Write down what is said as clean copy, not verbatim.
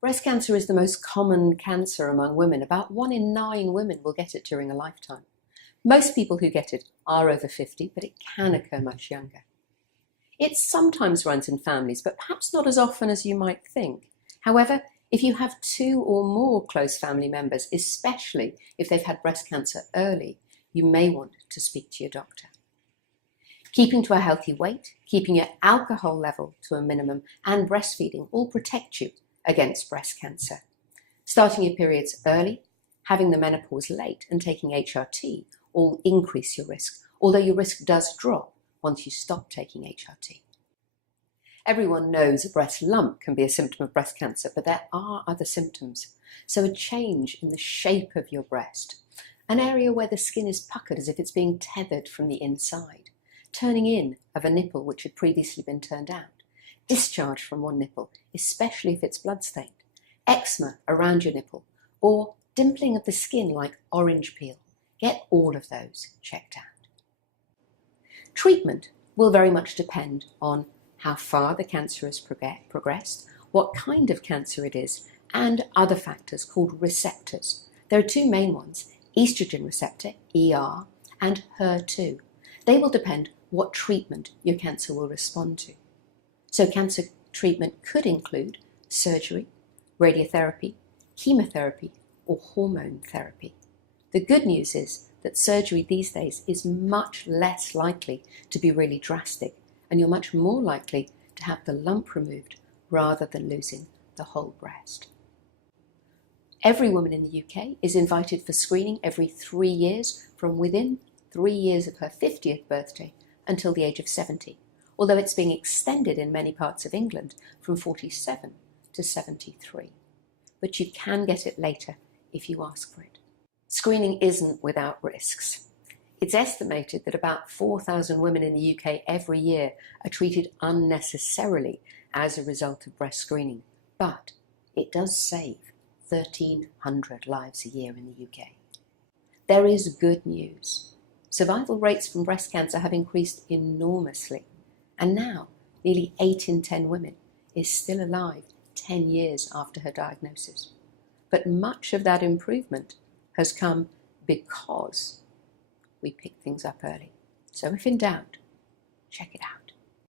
Breast cancer is the most common cancer among women. About 1 in 9 women will get it during a lifetime. Most people who get it are over 50, but it can occur much younger. It sometimes runs in families, but perhaps not as often as you might think. However, if you have 2 or more close family members, especially if they've had breast cancer early, you may want to speak to your doctor. Keeping to a healthy weight, keeping your alcohol level to a minimum, and breastfeeding all protect you against breast cancer. Starting your periods early, having the menopause late, and taking HRT all increase your risk, although your risk does drop once you stop taking HRT. Everyone knows a breast lump can be a symptom of breast cancer, but there are other symptoms. So a change in the shape of your breast, an area where the skin is puckered as if it's being tethered from the inside, turning in of a nipple which had previously been turned out, discharge from one nipple, especially if it's blood-stained, eczema around your nipple, or dimpling of the skin like orange peel. Get all of those checked out. Treatment will very much depend on how far the cancer has progressed, what kind of cancer it is, and other factors called receptors. There are 2 main ones, estrogen receptor, ER, and HER2. They will depend what treatment your cancer will respond to. So cancer treatment could include surgery, radiotherapy, chemotherapy, or hormone therapy. The good news is that surgery these days is much less likely to be really drastic, and you're much more likely to have the lump removed rather than losing the whole breast. Every woman in the UK is invited for screening every 3 years from within 3 years of her 50th birthday until the age of 70, although it's being extended in many parts of England from 47 to 73. But you can get it later if you ask for it. Screening isn't without risks. It's estimated that about 4,000 women in the UK every year are treated unnecessarily as a result of breast screening, but it does save 1,300 lives a year in the UK. There is good news. Survival rates from breast cancer have increased enormously, and now nearly 8 in 10 women is still alive 10 years after her diagnosis. But much of that improvement has come because we picked things up early. So if in doubt, check it out.